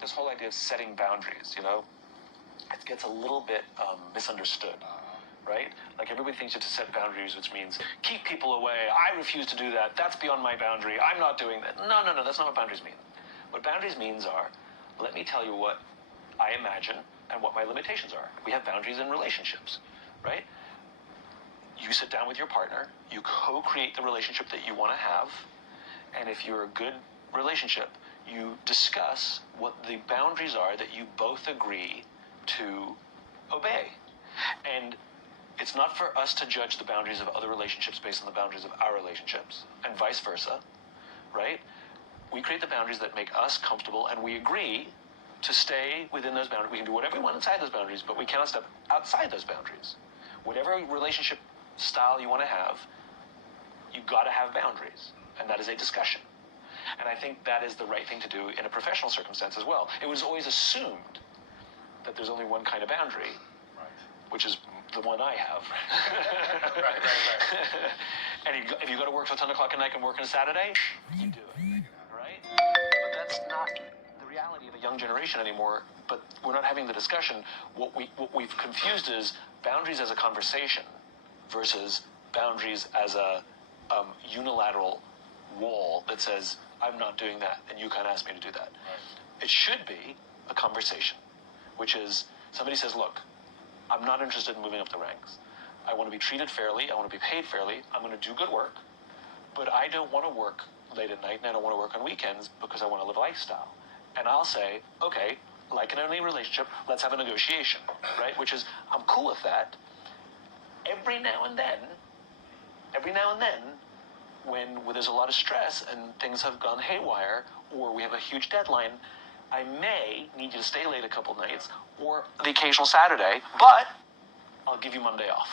this whole idea of setting boundaries, you know, it gets a little bit misunderstood, right? Like everybody thinks you have to set boundaries, which means keep people away. I refuse to do that. That's beyond my boundary. I'm not doing that. No, that's not what boundaries mean. What boundaries means are, let me tell you what I imagine and what my limitations are. We have boundaries in relationships, right? You sit down with your partner, you co-create the relationship that you want to have, and if you're a good relationship, you discuss what the boundaries are that you both agree to obey. And it's not for us to judge the boundaries of other relationships based on the boundaries of our relationships, and vice versa, right? We create the boundaries that make us comfortable, and we agree to stay within those boundaries. We can do whatever we want inside those boundaries, but we cannot step outside those boundaries. Whatever relationship style you want to have, you've got to have boundaries, and that is a discussion. And I think that is the right thing to do in a professional circumstance as well. It was always assumed that there's only one kind of boundary, right, which is the one I have. Right. And if you go to work till 10 o'clock at night and work on a Saturday, you do it, right? But that's not the reality of the young generation anymore. But we're not having the discussion. What we've confused is boundaries as a conversation versus boundaries as a unilateral wall that says, I'm not doing that, and you can't ask me to do that. Right. It should be a conversation, which is somebody says, look, I'm not interested in moving up the ranks. I want to be treated fairly. I want to be paid fairly. I'm going to do good work, but I don't want to work late at night, and I don't want to work on weekends because I want to live a lifestyle. And I'll say, okay, like in any relationship, let's have a negotiation, right? Which is, I'm cool with that. Every now and then, when there's a lot of stress and things have gone haywire, or we have a huge deadline, I may need you to stay late a couple nights, or the occasional Saturday, but I'll give you Monday off.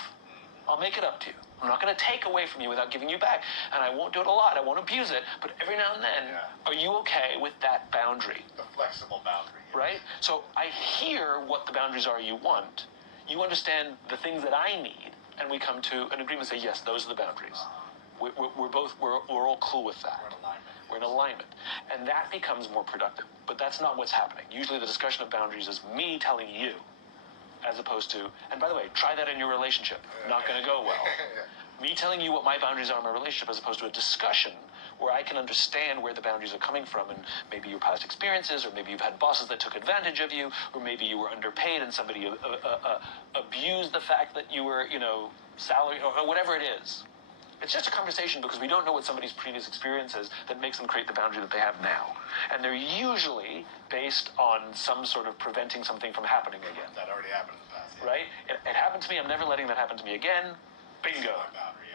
I'll make it up to you. I'm not going to take away from you without giving you back, and I won't do it a lot. I won't abuse it, but every now and then, Are you okay with that boundary? The flexible boundary. Yes. Right? So I hear what the boundaries are you want. You understand the things that I need, and we come to an agreement and say, yes, those are the boundaries. We're all cool with that. We're in alignment. And that becomes more productive. But that's not what's happening. Usually the discussion of boundaries is me telling you, as opposed to, and by the way, try that in your relationship. Not going to go well. Me telling you what my boundaries are in my relationship as opposed to a discussion where I can understand where the boundaries are coming from, and maybe your past experiences, or maybe you've had bosses that took advantage of you, or maybe you were underpaid and somebody abused the fact that you were, salary, or whatever it is. It's just a conversation because we don't know what somebody's previous experience is that makes them create the boundary that they have now. And they're usually based on some sort of preventing something from happening again. That already happened in the past. Yeah. Right? It happened to me. I'm never letting that happen to me again. Bingo. Boundary,